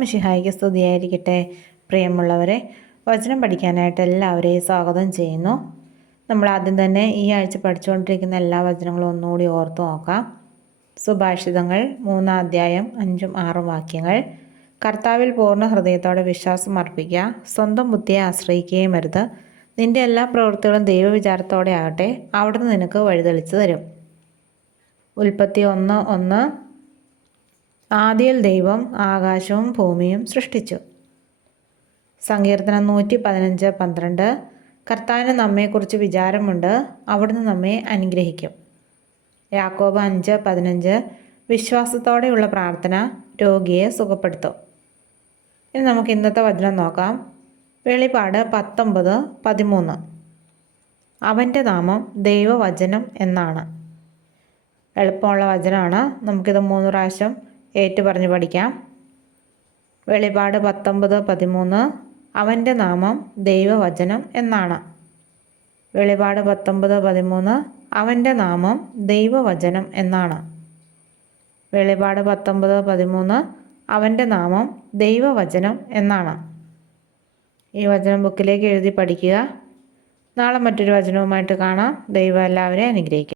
മിശിഹായിക്ക് സ്തുതിയായിരിക്കട്ടെ. പ്രിയമുള്ളവരെ, വചനം പഠിക്കാനായിട്ട് എല്ലാവരെയും സ്വാഗതം ചെയ്യുന്നു. നമ്മൾ ആദ്യം തന്നെ ഈ ആഴ്ച പഠിച്ചുകൊണ്ടിരിക്കുന്ന എല്ലാ വചനങ്ങളും ഒന്നുകൂടി ഓർത്തു നോക്കാം. സുഭാഷിതങ്ങൾ 3-ാം അധ്യായം 5-6 വാക്യങ്ങൾ. കർത്താവിൽ പൂർണ്ണ ഹൃദയത്തോടെ വിശ്വാസം അർപ്പിക്കുക, സ്വന്തം ബുദ്ധിയെ ആശ്രയിക്കുകയും അരുത്. നിന്റെ എല്ലാ പ്രവൃത്തികളും ദൈവവിചാരത്തോടെ ആകട്ടെ, അവിടുന്ന് നിനക്ക് വഴിതെളിച്ചു തരും. ഉൽപ്പത്തി 1:1. ആദിയിൽ ദൈവം ആകാശവും ഭൂമിയും സൃഷ്ടിച്ചു. സങ്കീർത്തനം 115:12. കർത്താവിന് നമ്മെക്കുറിച്ച് വിചാരമുണ്ട്, അവിടുന്ന് നമ്മെ അനുഗ്രഹിക്കും. യാക്കോബ് 5:15. വിശ്വാസത്തോടെയുള്ള പ്രാർത്ഥന രോഗിയെ സുഖപ്പെടുത്തും. ഇനി നമുക്ക് ഇന്നത്തെ വചനം നോക്കാം. വെളിപാട് 19:13. അവൻ്റെ നാമം ദൈവവചനം എന്നാണ്. എളുപ്പമുള്ള വചനമാണ്. നമുക്കിത് 3 പ്രാവശ്യം ഏറ്റുപറഞ്ഞ് പഠിക്കാം. വെളിപാട് 19:13. അവൻ്റെ നാമം ദൈവവചനം എന്നാണ്. വെളിപാട് 19:13. അവൻ്റെ നാമം ദൈവവചനം എന്നാണ്. വെളിപാട് 19:13. അവൻ്റെ നാമം ദൈവവചനം എന്നാണ്. ഈ വചനം ബുക്കിലേക്ക് എഴുതി പഠിക്കുക. നാളെ മറ്റൊരു വചനവുമായിട്ട് കാണാം. ദൈവം എല്ലാവരെയും അനുഗ്രഹിക്കട്ടെ.